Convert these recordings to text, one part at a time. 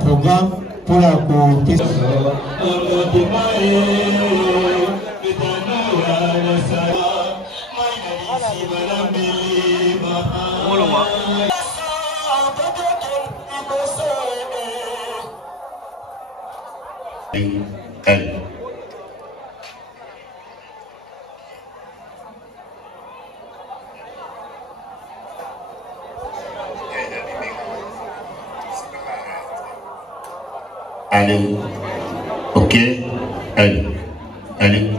programme pour la coopération. Allez, ok, allez, allez,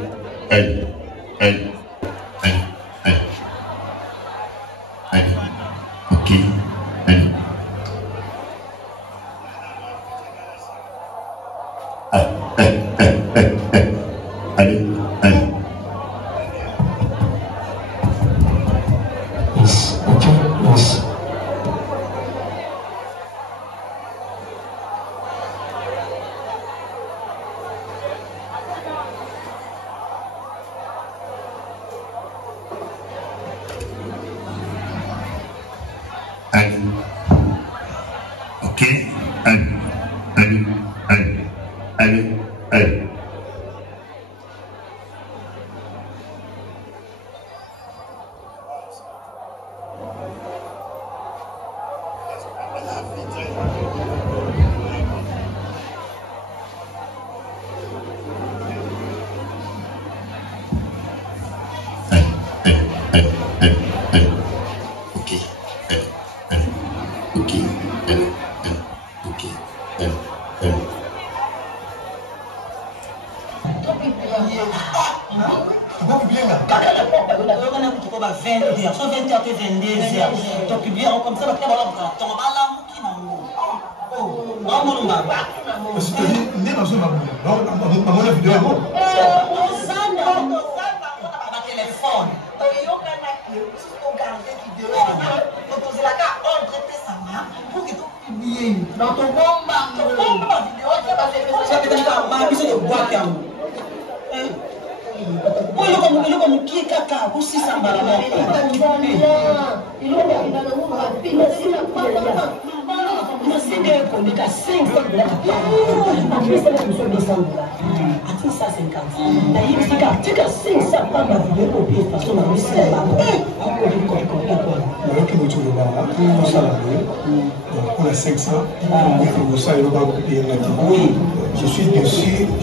allez, allez, allez, allez, allez, ok, allez. Allez, allez. Yes, ok, yes. Allez, ok, allez, allez, allez, allez, allez.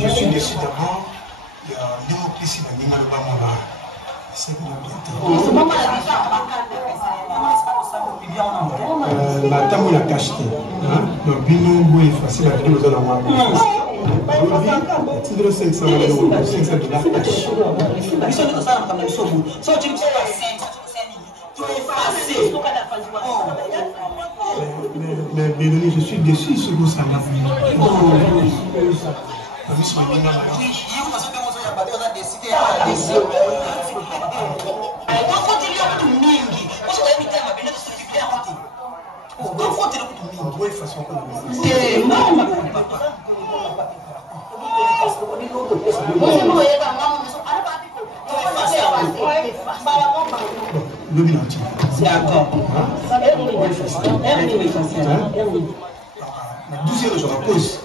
Je suis déçu d'abord. Il y a démocratie dans l'Ima le Bamala. C'est la table la cache. Donc, Bino Boué, facile à vidéo dans la main. Je dis, 500 $, 500 $. Mais Bédoni, je suis déçu sur vous, ça m'a fait. D'accord. La 12e, je repose.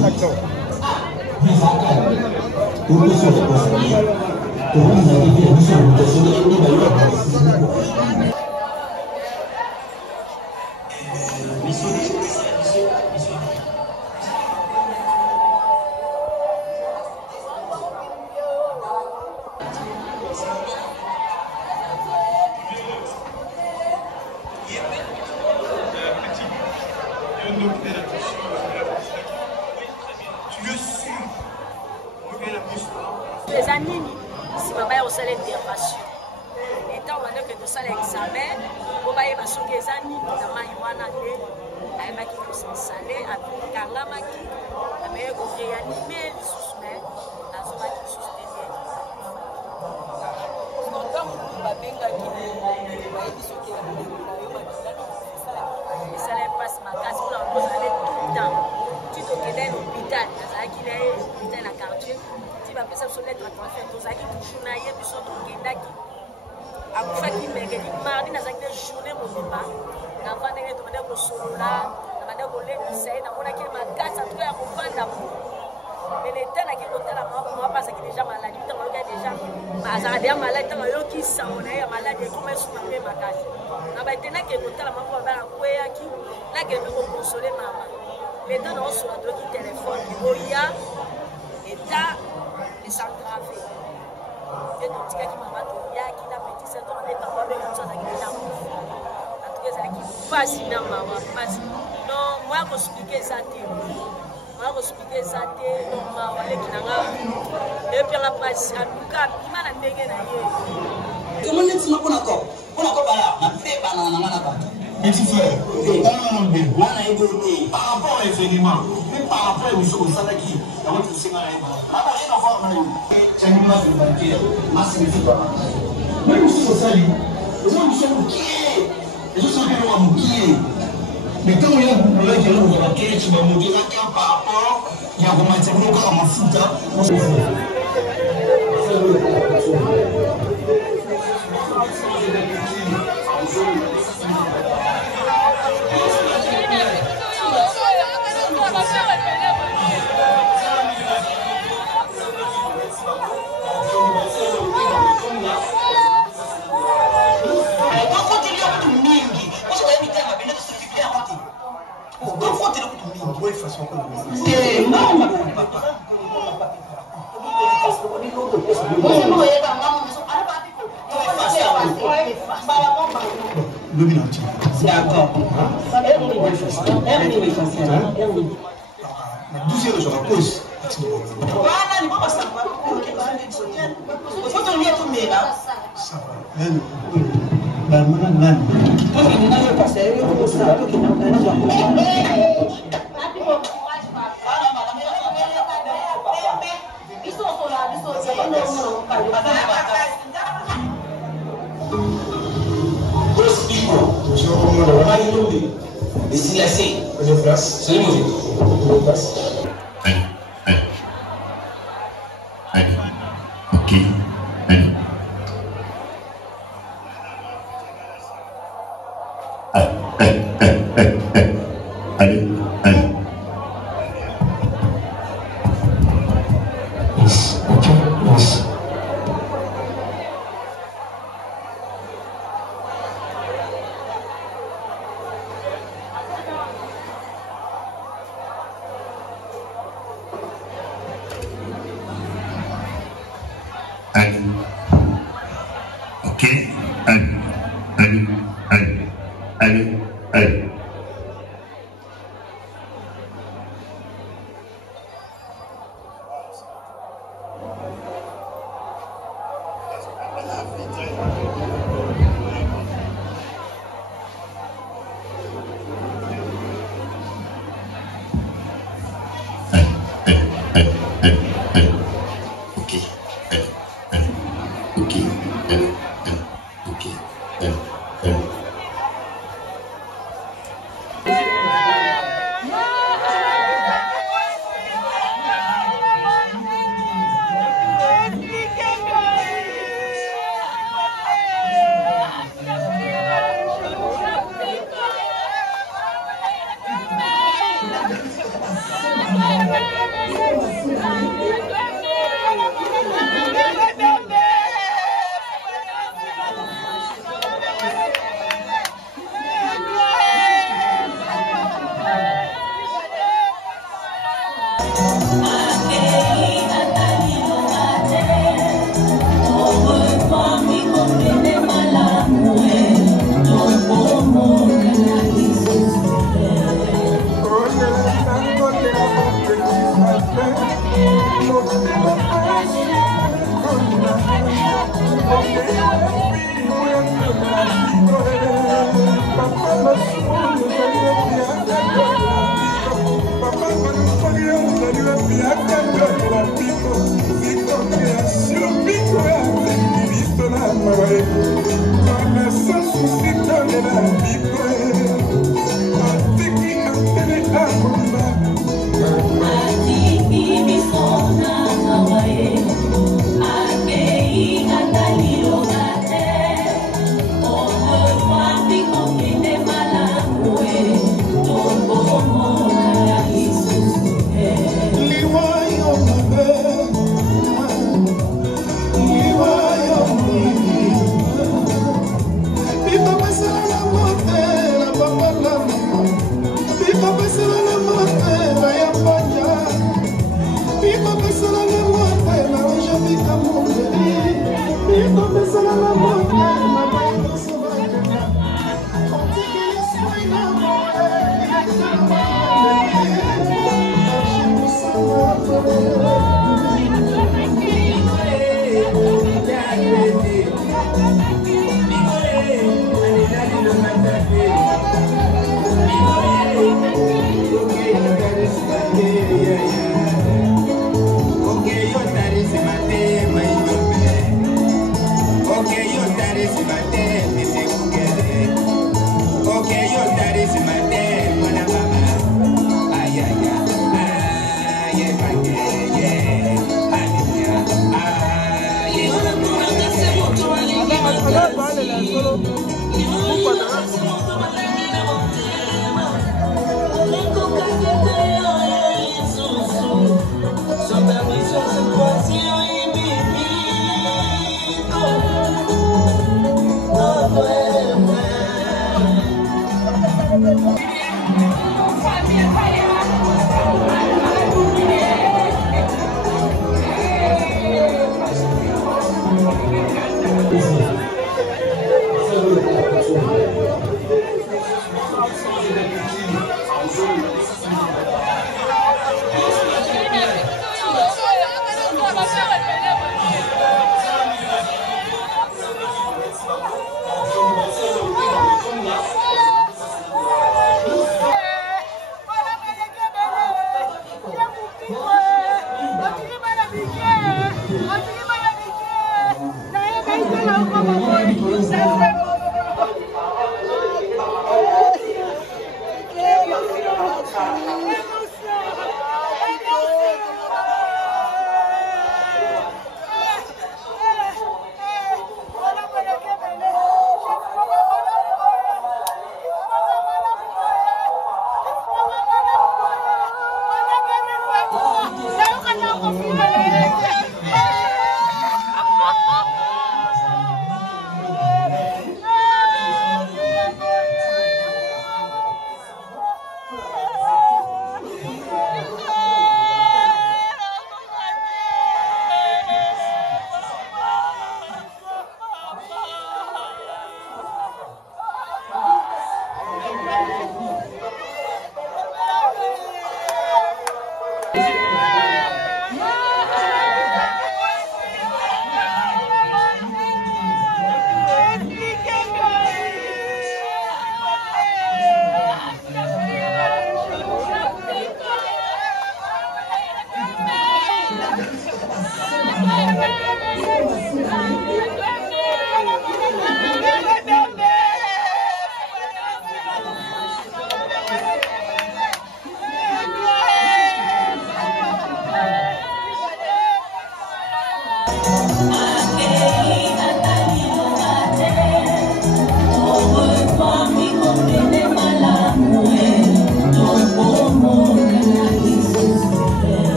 D'accord. Les amis, si ma mère aussi l'intervention, étant donné que nous sommes l'examen, on va y avoir des amis, notamment Yoana, elle m'a dit que c'est salé, avec Kangamaki, la meilleure qu'on réanime, les sous-mets, la zone qui soutient. Donc, quand on va bien gagner, on va y discuter avec les salaires passent ma casse pour la aller tout le temps. Tu te quedes à l'hôpital, il y a un hôpital à quartier. Tu vas passer sur lettre à transfert, tu as toujours naïe, puis sur ton guédaki. À chaque fois qu'il me dit, mardi, dans une journée, mon papa, dans le temps, tu vas solo là, tu vas voler du sein, tu vas dire, ma casse, tu vas comprendre d'amour. Mais les temps, qui l'hôtel, moi, parce qu'il est déjà malade, tu es déjà malade, tu es qui s'en est malade, et comment est-ce que tu as ma casse? Tu vas tenir que l'hôtel, ma maman va quoi, qui, là, qui veut consoler maman. Les temps, on se retrouve au téléphone, il y a, et là, les sangs gravés. Et donc, il y a qui m'a dit, il y a qui n'a petit, c'est ton état, on va faire une chose avec les gens. En tout cas, c'est qui fascinant, maman, fascinant. Non, moi, je vais expliquer ça. Moi, je vais expliquer ça. Non, maman, on est qui n'a pas. Et puis, on a passé, en tout cas, il m'a dit, comment est-ce que vous avez Petit frère, par rapport à l'événement, mais par rapport à l'émission au Salaki, dans votre séminaire, même si c'est ça, les gens sont qui les gens sont qui mais quand il y a un problème qui est là, vous avez tu vas me dire par rapport, il y a vraiment été bloqué à ma foot. D'accord. Thank you.